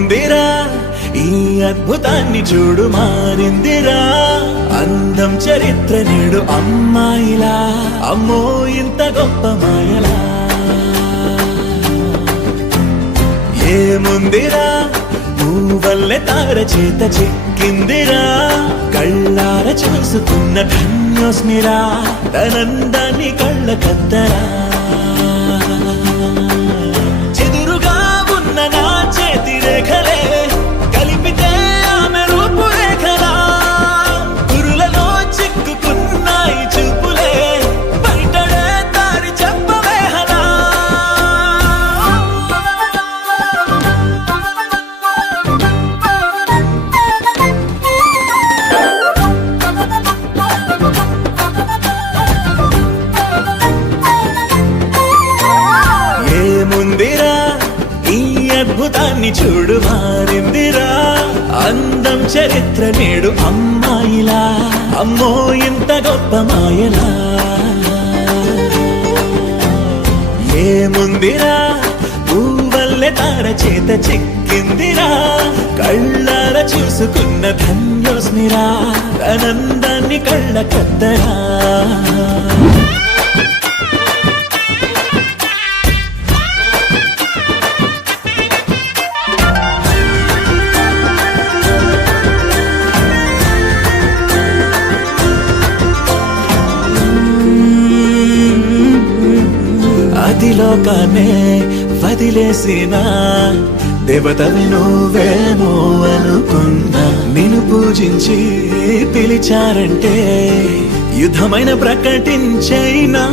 ఏముందిరా ఈ అద్భుతాన్ని చూడు మారిందిరా అందం చరిత్ర నేడు అమ్మాయిలా అమ్మో ఇంత గొప్ప మాయలా ఏముందిరా నువ్వల్లే తార చేత చిక్కిందిరా కళ్ళార చూసుకున్న ధన్యోస్మిరా తనందాన్ని కళ్ళ కద్దరా చెదురుగా ఉన్న నా చేతి రేఖలే కలిపితే ఆమె రూపురేఖలా గురులలో చిక్కుకున్నాయి చూపులే బయటడే దారి చెప్పవేహలా ఏముందిరా ఈ అద్భుతాన్ని చూడు మారిందిరా అందం చరిత్ర నేడు అమ్మాయిలా అమ్మో ఇంత గొప్ప మాయలా ఏముందిరా పువ్వల్లే తార చేత చిక్కిందిరా కళ్ళార చూసుకున్న ధన్యోస్మిరా తనందాన్ని కళ్ళ కద్దరా అదిలోకానే వదిలేసిన దేవతవి నువ్వేమో అనుకున్నా నిన్ను పూజించి పిలిచారంటే యుద్ధమైన ప్రకటించైనా